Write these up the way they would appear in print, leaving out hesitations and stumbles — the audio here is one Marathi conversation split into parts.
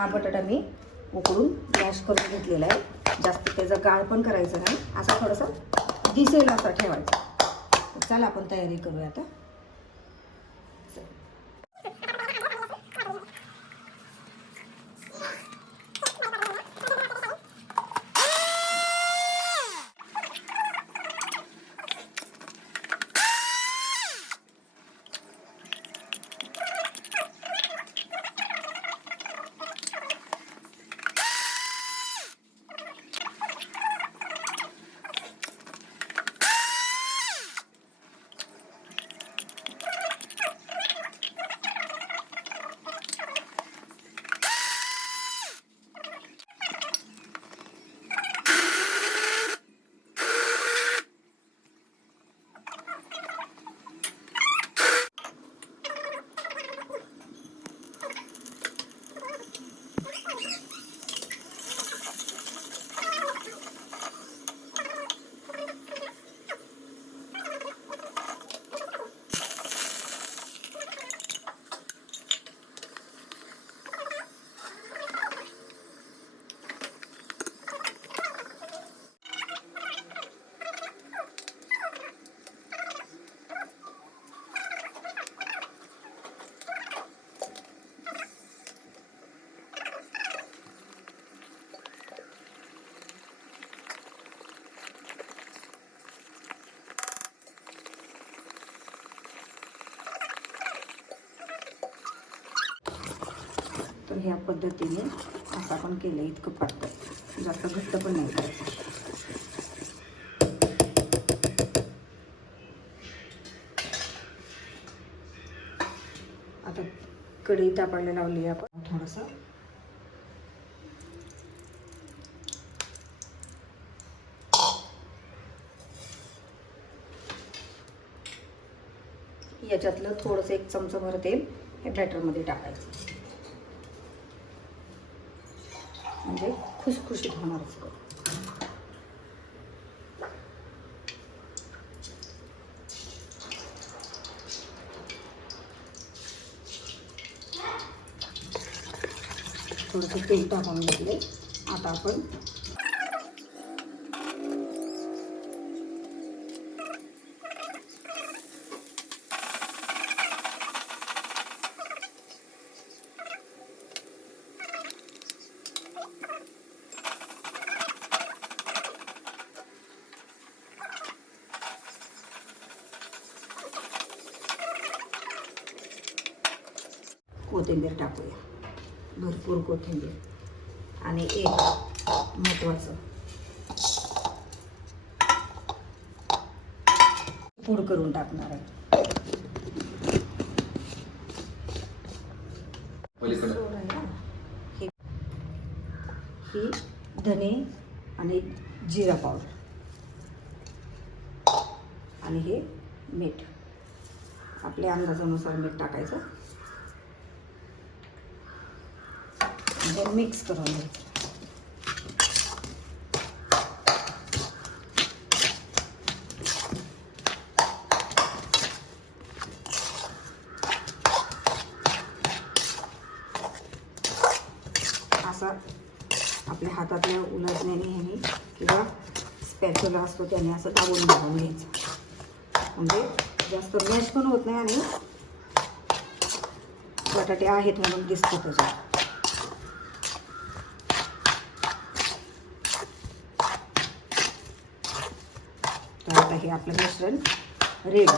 हा बटाटा मी उकळून मॅश करून घेतलेला आहे. जास्त त्याचा गाळ पण करायचा नाही, असा थोडासा दिसेल असा ठेवायचा. चला आपण तयारी करूया आता. तर ह्या पद्धतीने असं आपण केलं, इतकं पातळ, जास्त घट्ट पण नाही करायचं. आता कढई तापायला लावली आपण. थोडंसं याच्यातलं थोडंसं 1 चमचाभर तेल हे बॅटरमध्ये टाकायचं, म्हणजे खुसखुशीत होणार असतं. थोडंसं तेल टाकून घेतले. आता आपण कोथिंबीर टाकूया, भरपूर कोथिंबीर. आणि एक महत्त्वाचं, पूड करून टाकणार आहे. ही धने आणि जिरा पावडर आणि हे मीठ, आपल्या अंदाजानुसार मीठ टाकायचं. मिक्स करून घ्यायचं. असा आपल्या हातातल्या उलटण्याने ह्याने किंवा स्पॅच्युला असतो त्याने असं दाबून घ्यायचं, म्हणजे जास्त मॅश पण होत नाही आणि बटाटे आहेत म्हणून दिसतं त्याच्यात. आता हे आपलं मिश्रण रेडी.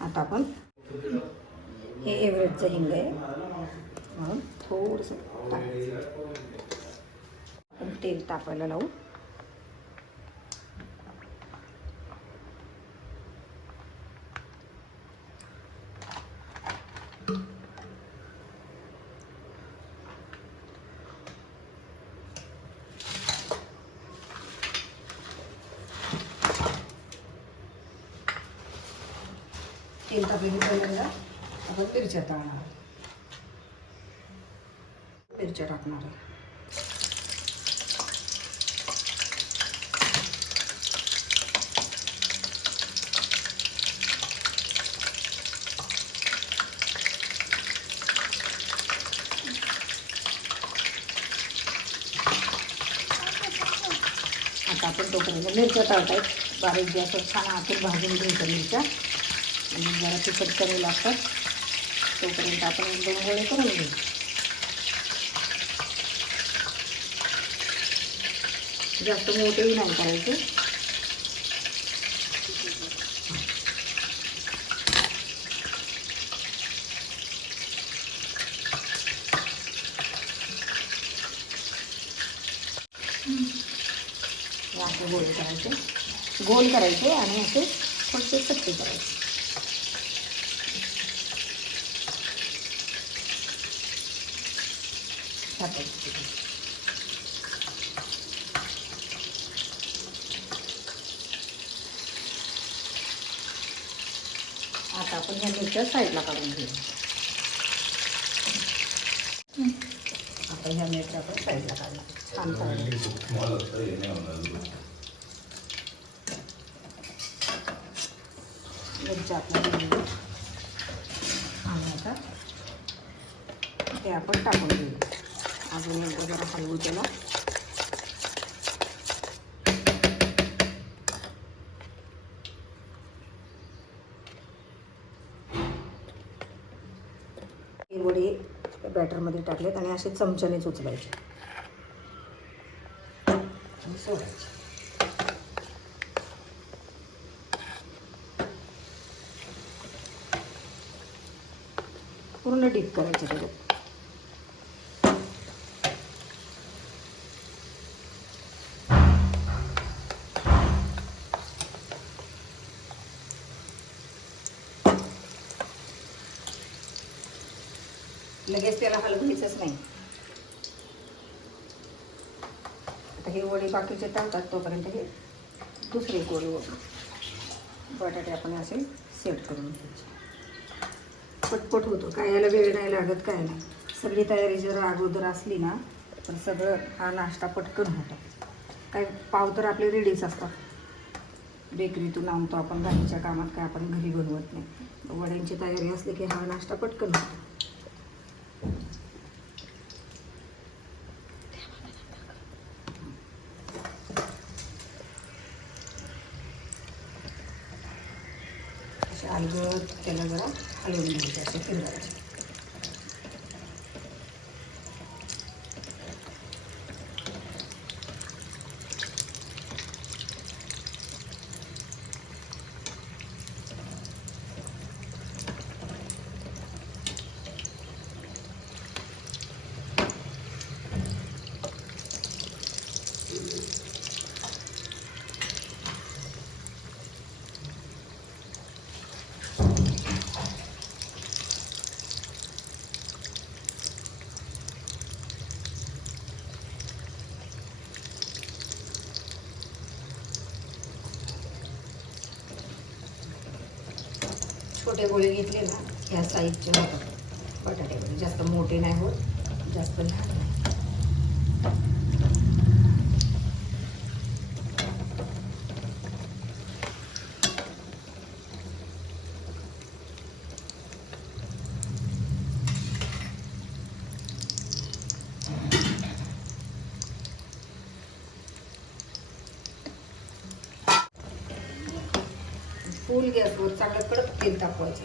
आता आपण हे एव्हरेस्टचं हिंग आहे म्हणून थोडंसं टाकायचं. आपण तेल तापायला लावू. तेल तापलेलं पहिल्यांदा आपण मिरच्या टाकणार, मिरच्या टाकणार आहे. आपण तोपर्यंत मिरच्या टाकायत बारीक गॅसवर छान आतून भाजून घ्यायच्या मिरच्या आणि जरा तिखट कमी लागतात तोपर्यंत आपण 1-2 गोळे करून घेऊ. जास्त मोठेही नाही करायचे. असे गोळे करायचे, गोल करायचे आणि असे थोडेसे चपटे करायचे. आता आपण ह्या मिरच्या साईडला काढून घेऊ. आता ह्या मिरच्या आपण साईडला काढला छान मिरच्या आपल्याला आणि आता ते आपण टाकून घेऊ. अजून एकदा जरा हलवू त्याला. वडे बॅटरमध्ये टाकलेत आणि असे चमच्यानेच उचलायचे आणि सोडायचे. पूर्ण डीप करायचे त्याच्यात. लगेच त्याला हलवायचंच नाही. आता हे वडे बाकीचे टाकतात तोपर्यंत हे दुसरे गोळे बटाटे आपण असे सेट करून घ्यायचे. पटपट होतो, काय याला वेळ नाही लागत, काय नाही. सगळी तयारी जर अगोदर असली ना तर सगळं हा नाश्ता पटकन होतो. काय पाव तर आपले रेडीच असतात. बेकरीतून आणतो आपण, घाईच्या कामात काय आपण घरी बनवत नाही. वड्यांची तयारी असली की हा नाश्ता पटकन होतो. अलगद त्याला जरा हलवून घ्यायचं, असे फिरवायचे. छोटे गोळे घेतले ना ह्या साईजचे होतात बटाटे वडे. जास्त मोठे नाही होत, जास्त लहान नाही. फुल गॅसवर चांगलं कडक तेल तापवायचं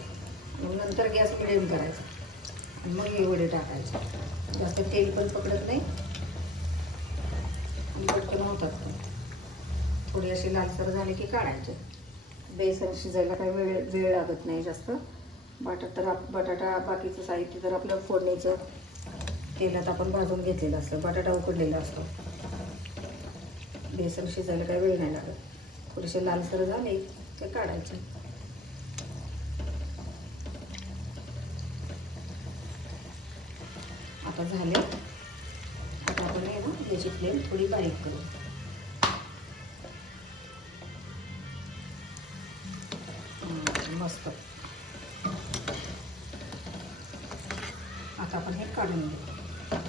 आणि नंतर गॅस मिडियम करायचा आणि मग हे वडे टाकायचे. जास्त तेल पण पकडत नाही आणि पटकन होतात पण. थोडे असे लालसर झाले की काढायचे. बेसन शिजायला काही वेळ लागत नाही जास्त. बटाटा बाकीचं साहित्य तर आपलं फोडणीचं तेलात आपण भाजून घेतलेलं असतं. बटाटा उकडलेला असतो. बेसन शिजायला काही वेळ नाही लागत. थोडेसे लालसर झाले ते काढायचे. आता झाले. आता आपण हे ना याची फ्लेम थोडी बारीक करू. मस्त. आता आपण हे काढून घेऊ.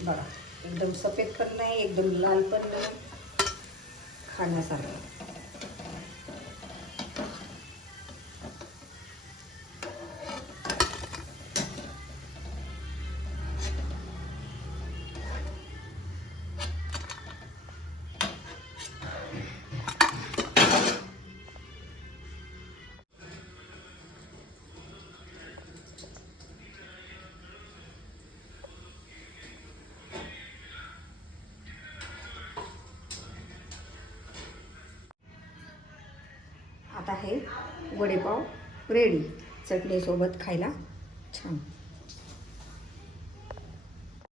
बघा, एकदम सफेद पण नाही, एकदम लाल पण नाही, खाण्यासारखं. आता हे वडेपाव रेडी, चटणीसोबत खायला छान.